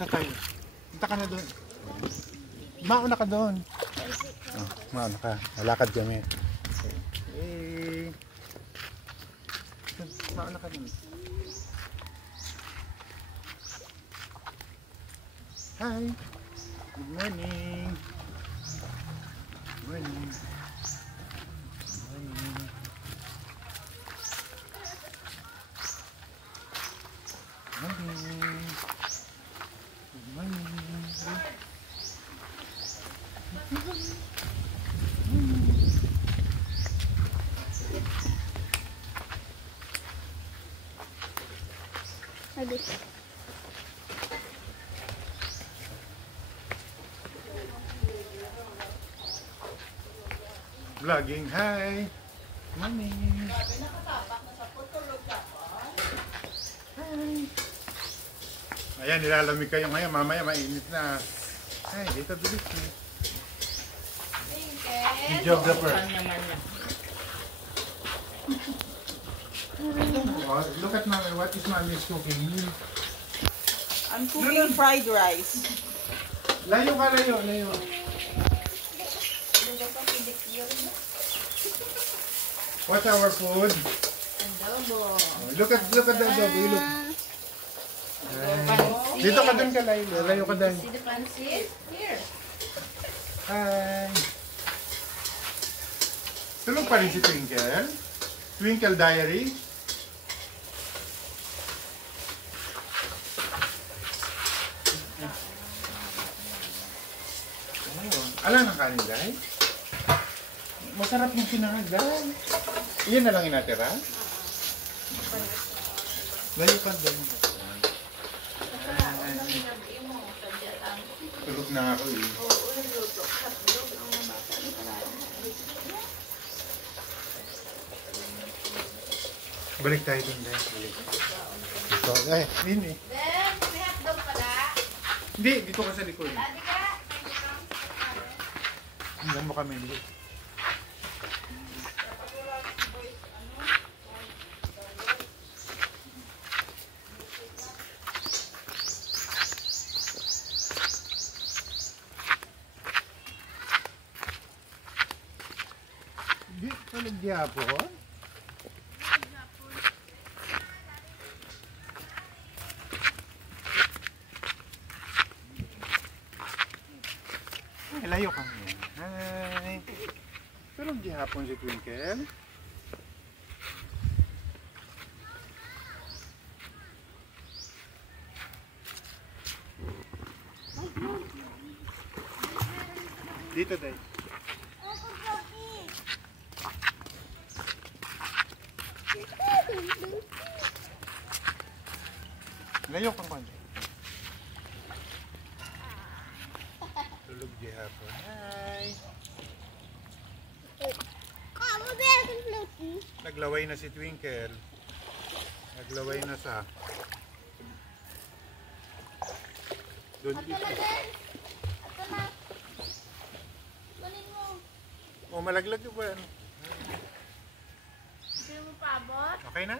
Punta tayo. Punta ka na doon. Mauna ka doon. Oh, mauna ka. Malakad kami. Okay. Mauna ka doon. Hi. Good morning. Good morning. Good morning. Good morning. Habis. Vlogging, hi! Morning! Hi! Ayan, nilalamig kayo ngayon. Mamaya mainit na. Ay, dito bilis niyo. Good job, Dapper. Look at mommy. What is mommy's cooking? I'm cooking fried rice. Layo ka, layo, layo. What's our food? Adobo. Oh, look at the adobo. You look. Dito ka dun ka, layo. Layo ka dun. See the pancit? Here. Hi. Tulog pa rin si Twinkle. Twinkle Diary. Alam ng kanin, Day? Masarap yung sinangag, Day. Iyan na lang inatira. Layo ka doon. Tulog na ako eh. Balik tayo dun, Day. Balik. Ito, Day. Ini. Then, may hotdog pala. Hindi, dito ka sa likod. Lagi ka. Hanggang mo kami dito. Hindi, tulog gyapon. Ay, layo ka ngayon. Hi. Tulog gyapon si Twinkle. Dito, Day. Layo kang konti. Tulog di hapon. Hi! Naglaway na si Twinkle. Naglaway na sa... Doon Ato dito. na, Ben. Ato na. Kunin mo. Oh, malaglag yung ba? Hindi mo paabot. Okay na?